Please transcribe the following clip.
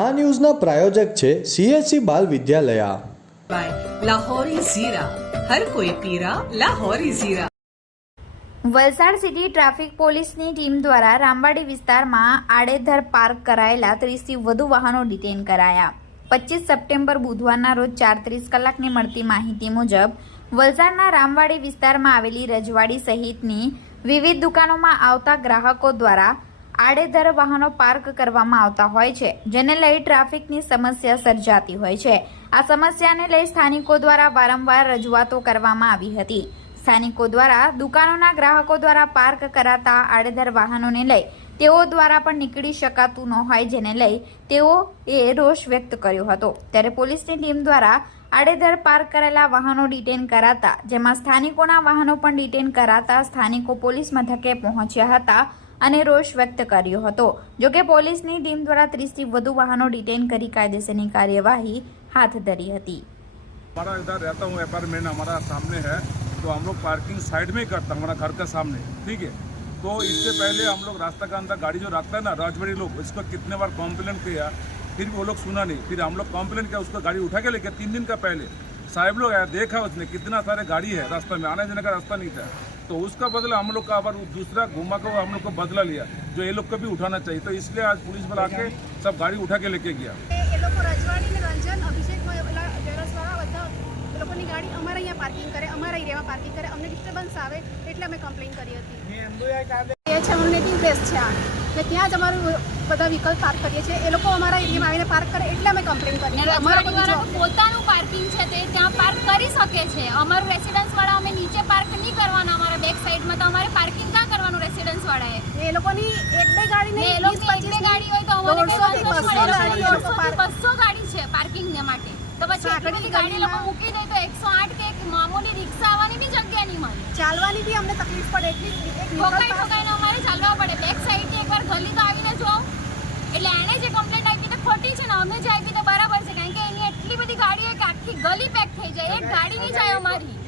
આ ન્યૂઝના પ્રાયોજક છે CSC Bal Vidyalaya. Lahori Zeera. Valsad city traffic પોલીસની ટીમ દ્વારા રામવાડી વિસ્તારમાં આડેધર પાર્ક કરાયેલા ત્રીસથી વધુ વાહનો ડિટેન કરાયા. પચીસ સપ્ટેમ્બર બુધવારના રોજ ચાર ત્રીસ કલાકની મળતી માહિતી મુજબ વલસાડના રામવાડી વિસ્તારમાં આવેલી રજવાડી સહિતની વિવિધ દુકાનોમાં આવતા ગ્રાહકો દ્વારા આડેધર વાહનો પાર્ક કરવામાં આવતા હોય છે, જેને લઈ ટ્રાફિકની સમસ્યા સર્જાતી હોય છે. આ સમસ્યાને લઈ સ્થાનિકો દ્વારા વારંવાર રજૂઆતો કરવામાં આવી હતી. સ્થાનિકો દ્વારા દુકાનોના ગ્રાહકો દ્વારા પાર્ક કરાતા આડેધર વાહનોને લઈ તેઓ દ્વારા પણ નીકળી શકાતું ન હોય જેને લઈ તેઓએ રોષ વ્યક્ત કર્યો હતો. ત્યારે પોલીસની ટીમ દ્વારા આડેધર પાર્ક કરેલા વાહનો ડિટેન કરાતા, જેમાં સ્થાનિકોના વાહનો પણ ડિટેન કરાતા સ્થાનિકો પોલીસ મથકે પહોંચ્યા હતા. અને રોષ વ્યક્ત કર્યો હતો જોકે પોલીસની ટીમ દ્વારા ત્રીસથી વધુ વાહનો ડિટેન કરી કાયદેસરની કાર્યવાહી હાથ ધરી હતી हमारा इधर रहता हूँ अपार्टमेंट हमारा सामने है तो हम लोग पार्किंग साइड में ही करता हमारा घर का सामने ठीक है तो इससे पहले हम लोग रास्ता का अंदर गाड़ी जो रखता है ना राजबड़ी लोग इसको कितने बार कॉम्प्लेन किया फिर भी वो लोग सुना नहीं फिर हम लोग कॉम्प्लेन किया उसको गाड़ी उठा के लेके तीन दिन का पहले साहब लोग आया देखा उसने कितना सारे गाड़ी है रास्ता में आने जाने का रास्ता नहीं था तो उसका बदला हम लोग का अब दूसरा घुमा को हम लोग को बदला लिया जो ये लोग को भी उठाना चाहिए तो इसलिए आज पुलिस वाला आके सब गाड़ी उठा के लेके गया એ લોકો રજવાડી ને રંજન અભિષેક પેલા ટેરસવાળા બધા એ લોકોની ગાડી અમારા અહીંયા પાર્કિંગ કરે અમારા એરિયામાં પાર્કિંગ કરે અમને ડિસ્ટર્બન્સ આવે એટલે અમે કમ્પ્લેન કરી હતી એ છે અમને મીટિંગ પ્લેસ છે આ કે ત્યાં જ અમારું બધા વ્હીકલ પાર્ક કરીએ છીએ એ લોકો અમારા એરિયામાં આવીને પાર્ક કરે એટલે અમે કમ્પ્લેન કરી અને અમારા રજવાડીવાળાનું પોતાનું પાર્કિંગ છે તે ત્યાં પાર્ક કરી શકે છે અમારું રેસિડન્સ વાળા અમે નીચે પાર્ક નહીં કરવાના અમારા તો અમારે પાર્કિંગ ક્યાં કરવાનું રેસિડન્સ વાળાએ એ લોકોની એક બે ગાડી નહીં એ લોકોની એક બે ગાડી હોય તો અમારે કઈ દોઢસો થી વાંધો બસો નહીં. ગાડી લોકો છે પાર્કિંગ ને માટે તો પછી સાંકડી ગાડી લોકો મૂકી દે તો એકસો આઠ કે એક મામૂલી રિક્ષા આવવાની બી જગ્યા નહીં મળે ચાલવાની બી અમને તકલીફ પડે એટલી ઠોકાઈ ઠોકાઈને અમારે ચાલવા પડે બેક સાઈડ એકવાર ગલી તો આવીને જો એટલે એણે જે કમ્પ્લેન્ટ આપી તે ખોટી છે ને અમે જે આપી તે બરાબર છે કારણ કે એની એટલી બધી ગાડી હોય કે આખી ગલી પેક થઈ જાય એક ગાડી નહીં જાય અમારી